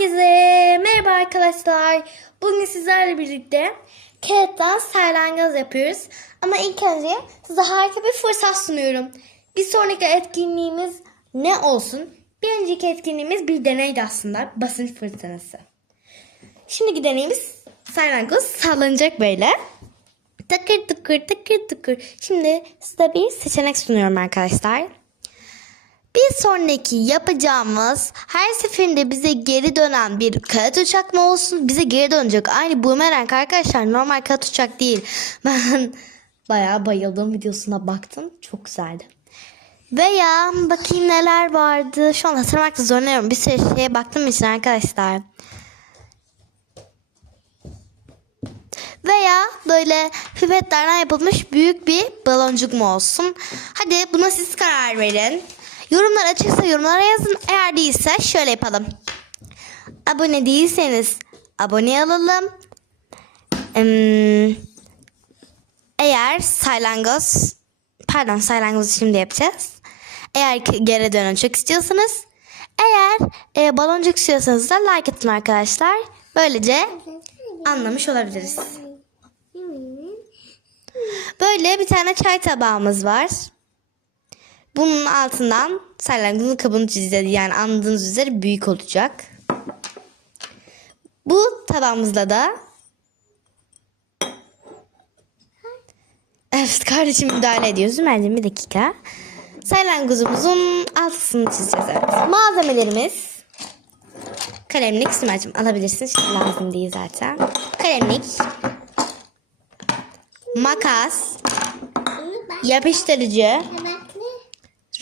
Herkese merhaba arkadaşlar. Bugün sizlerle birlikte kağıttan salyangoz yapıyoruz. Ama ilk önce size harika bir fırsat sunuyorum. Bir sonraki etkinliğimiz ne olsun? Bir önceki etkinliğimiz bir deneydi aslında. Basınç fırtınası. Şimdiki deneyimiz salyangoz sallanacak böyle. Tıkır tıkır tıkır tıkır. Şimdi size bir seçenek sunuyorum arkadaşlar. Bir sonraki yapacağımız her seferinde bize geri dönen bir kağıt uçak mı olsun? Bize geri dönecek. Aynı boomerang arkadaşlar normal kağıt uçak değil. Ben bayağı bayıldım videosuna baktım. Çok güzeldi. Veya bakayım neler vardı. Şu an hatırlamakta zorlanıyorum. Bir sürü şeye baktım için arkadaşlar. Veya böyle pipetlerden yapılmış büyük bir baloncuk mu olsun? Hadi buna siz karar verin. Yorumlar açıksa yorumlara yazın. Eğer değilse şöyle yapalım. Abone değilseniz abone olalım. Eğer saylangoz pardon saylangozu şimdi yapacağız. Eğer geri dönün çok istiyorsanız eğer e, baloncuk istiyorsanız da like atın arkadaşlar. Böylece anlamış olabiliriz. Böyle bir tane çay tabağımız var. Bunun altından salyangozun kabını çizeceğiz. Yani anladığınız üzere büyük olacak. Bu tabağımızda da Evet kardeşim müdahale ediyor. Zümerciğim bir dakika. Salyangozumuzun altısını çizeceğiz. Evet. Malzemelerimiz kalemlik Zümerciğim alabilirsin. Şimdi lazım değil zaten. Kalemlik makas yapıştırıcı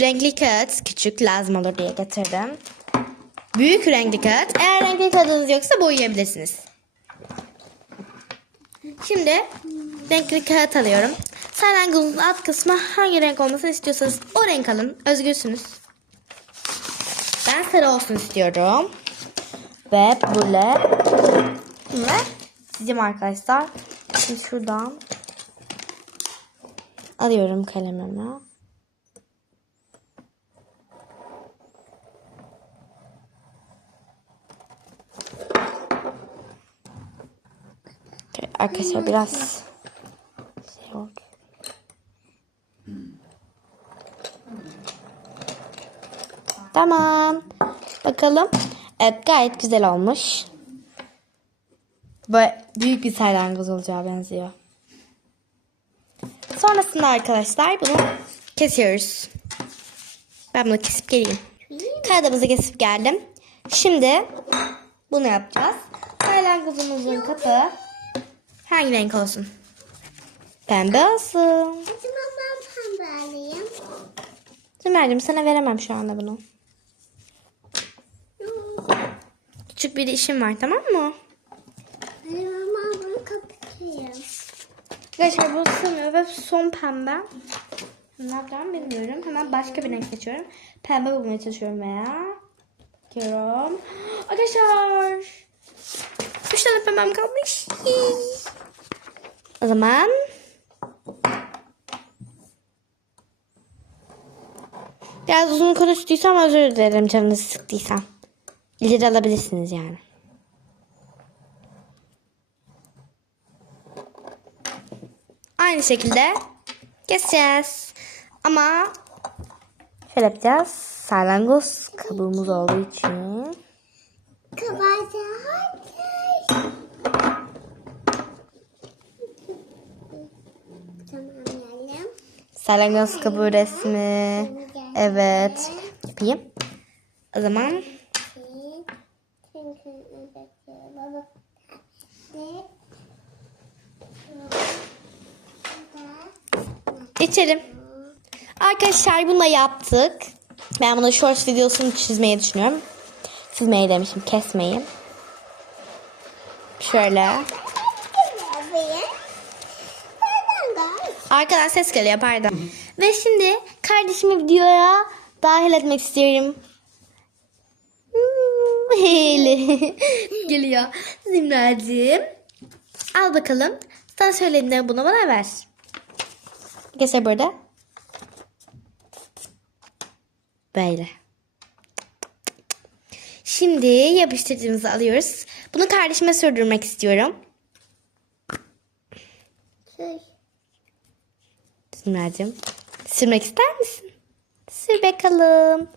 Renkli kağıt küçük lazım olur diye getirdim. Büyük renkli kağıt. Eğer renkli kağıdınız yoksa boyayabilirsiniz. Şimdi renkli kağıt alıyorum. Salyangozun alt kısmı hangi renk olmasını istiyorsanız o renk alın. Özgürsünüz. Ben sarı olsun istiyorum. Ve böyle. Ve çizeceğim arkadaşlar. Şimdi şuradan alıyorum kalemimi. Arkadaşlar biraz şey oldu. Tamam. Bakalım. Evet gayet güzel olmuş. Böyle büyük bir salyangoz olacağı benziyor. Sonrasında arkadaşlar bunu kesiyoruz. Ben bunu kesip geleyim. Kağıdımızı kesip geldim. Şimdi bunu yapacağız. Salyangozumuzun kapı hangi renk olsun? Pembe olsun. Acaba ben pembe alayım. Zümer'cim sana veremem şu anda bunu. Küçük bir işim var tamam mı? Acaba ben bunu kapatayım. Arkadaşlar bu sığmıyor ve son pembe. Ne yapacağımı bilmiyorum. Hemen başka bir renk seçiyorum. Pembe bulmaya çalışıyorum veya. Bakıyorum. Arkadaşlar. Üç tane pembem kalmış. O zaman. Biraz uzun konuştuysam özür dilerim canınızı sıktıysam. İleri alabilirsiniz yani. Aynı şekilde keseceğiz. Ama şöyle yapacağız. Salyangoz kabuğumuz olduğu için. Kapatacağım. Tamam yiyelim. Salyangoz kabuğu resmi. Evet. Yapayım. O zaman geçelim. Arkadaşlar bunu yaptık. Ben bunu short videosunu çizmeyi düşünüyorum. Çizmeyi demişim kesmeyi. Şöyle. Arkadan ses geliyor pardon. Ve şimdi kardeşimi videoya dahil etmek istiyorum. Hmm, geliyor. Zimracığım. Al bakalım. Sana söylediğinde bunu bana ver. Geçer burada. Böyle. Şimdi yapıştırıcımızı alıyoruz. Bunu kardeşime sürdürmek istiyorum. Zümracığım. Sürmek ister misin? Sür bakalım.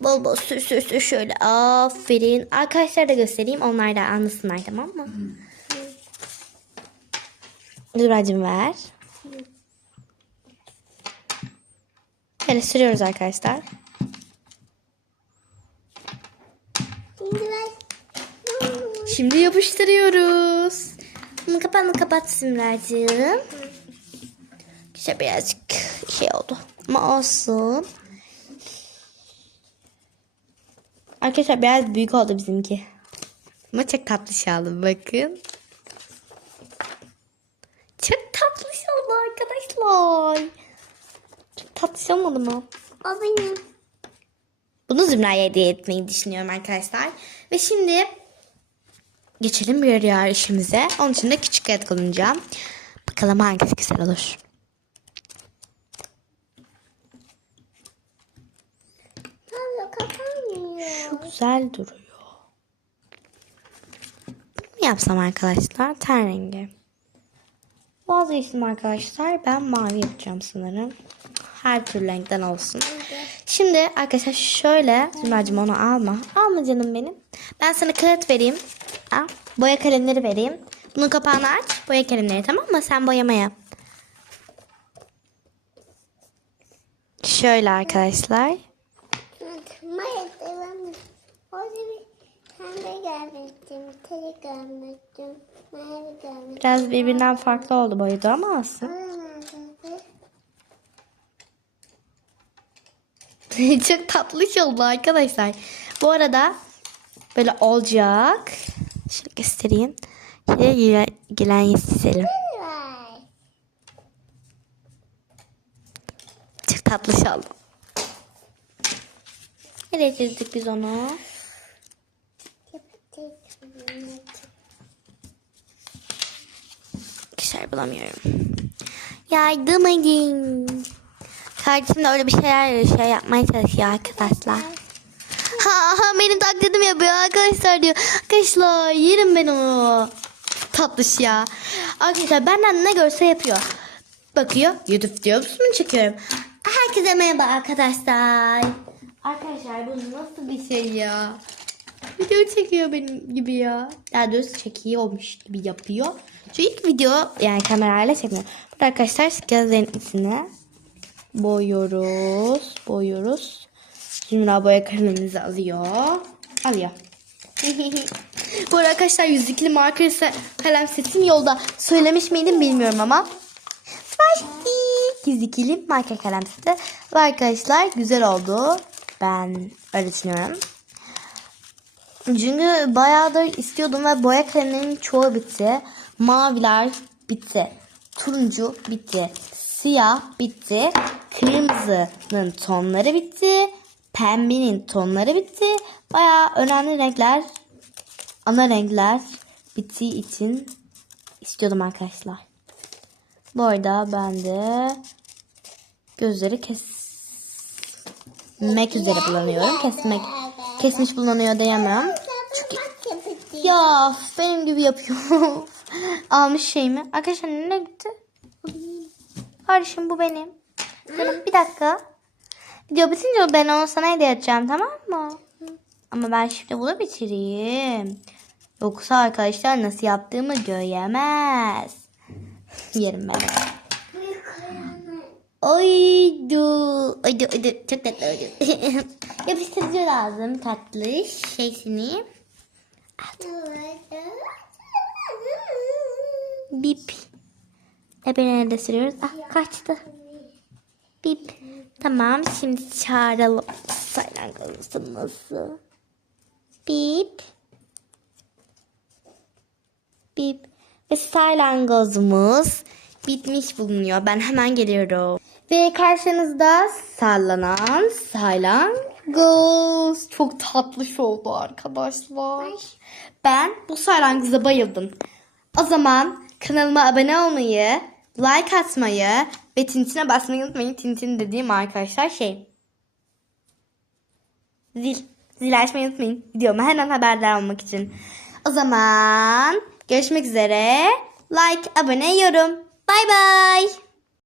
Bol bol sür sür sür şöyle. Aferin. Arkadaşlara da göstereyim. Onlar da anlasınlar tamam mı? Zümracığım ver. Böyle sürüyoruz arkadaşlar. Şimdi yapıştırıyoruz. Kapağını kapat Zümracığım. Güzel birazcık şey oldu. Ama olsun. Arkadaşlar biraz büyük oldu bizimki. Ama çok tatlı şey oldu bakın. Çok tatlı şey oldu arkadaşlar. Çok tatlı şey olmadı mı? O benim. Bunu Zümra'ya hediye etmeyi düşünüyorum arkadaşlar. Ve şimdi geçelim bir diğer işimize. Onun için de küçük et kullanacağım. Bakalım hangisi güzel olur. Şu güzel duruyor. Ne yapsam arkadaşlar? Ten rengi. Vazgeçtim arkadaşlar. Ben mavi yapacağım sanırım. Her türlü renkten olsun. Şimdi arkadaşlar şöyle Zümracığım onu alma. Alma canım benim. Ben sana kağıt vereyim. Al. Boya kalemleri vereyim. Bunun kapağını aç. Boya kalemleri tamam mı? Sen boyama yap. Şöyle arkadaşlar. Biraz birbirinden farklı oldu boyutu ama neredeydi? Çok tatlış oldu arkadaşlar. Bu arada böyle olacak. Şöyle göstereyim. Şöyle gelen, çizelim. Çok tatlış oldu. Nereye çizdik biz onu? Güzel bulamıyorum. Yardım edin. Kardeşim de öyle bir şeyler şey yapmaya çalışıyor arkadaşlar. Ha, ha benim taklidim yapıyor arkadaşlar diyor. Arkadaşlar yerim ben onu. Tatlış ya. Arkadaşlar benden ne görse yapıyor. Bakıyor YouTube videosunu çekiyorum. Herkese merhaba arkadaşlar. Arkadaşlar bu nasıl bir şey ya? Video çekiyor benim gibi ya. Daha doğrusu çekiyormuş gibi yapıyor. Şu ilk video yani kamerayla çekmiyor. Burada arkadaşlar gözlerin içine boyuyoruz. Boyuyoruz. Zümra boya kalemimizi alıyor. Alıyor. Bu arkadaşlar yüzükli marker ise kalem setim yolda. Söylemiş miydim bilmiyorum ama. Başki yüzükli marker kalem seti. Ve arkadaşlar güzel oldu. Ben öyle düşünüyorum. Çünkü bayağıdır istiyordum ve boya kalemlerinin çoğu bitti. Maviler bitti. Turuncu bitti. Siyah bitti. Kırmızının tonları bitti. Pembenin tonları bitti. Bayağı önemli renkler, ana renkler bittiği için istiyordum arkadaşlar. Bu arada ben de gözleri kesmek üzere kullanıyorum. Kesmek kesmiş kullanıyor diyemem. Çünkü ya benim gibi yapıyor. Almış şeyimi. Arkadaşlar ne gitti? Kardeşim bu benim. Benim bir dakika. Video bitince ben onu sana hediye edeceğim tamam mı? Ama ben şimdi bunu bitireyim. Yoksa arkadaşlar nasıl yaptığımı göremez. Yerim ben. Oydu. Oydu oydu. Çok tatlı oydu. Yapıştırıcı lazım tatlı şeysini. Bip. Ebene de sürüyoruz. Ah kaçtı. Bip. Tamam şimdi çağıralım. Saylangozumuzu. Bip. Bip. Ve saylangozumuz bitmiş bulunuyor. Ben hemen geliyorum. Ve karşınızda sallanan saylangoz. Çok tatlış oldu arkadaşlar. Ben bu saylangoza bayıldım. O zaman kanalıma abone olmayı, like atmayı ve tintine basmayı unutmayın. Tintin dediğim arkadaşlar şey. Zil. Zil açmayı unutmayın. Videoma hemen haberdar olmak için. O zaman görüşmek üzere. Like, abone, yorum. Bay bay.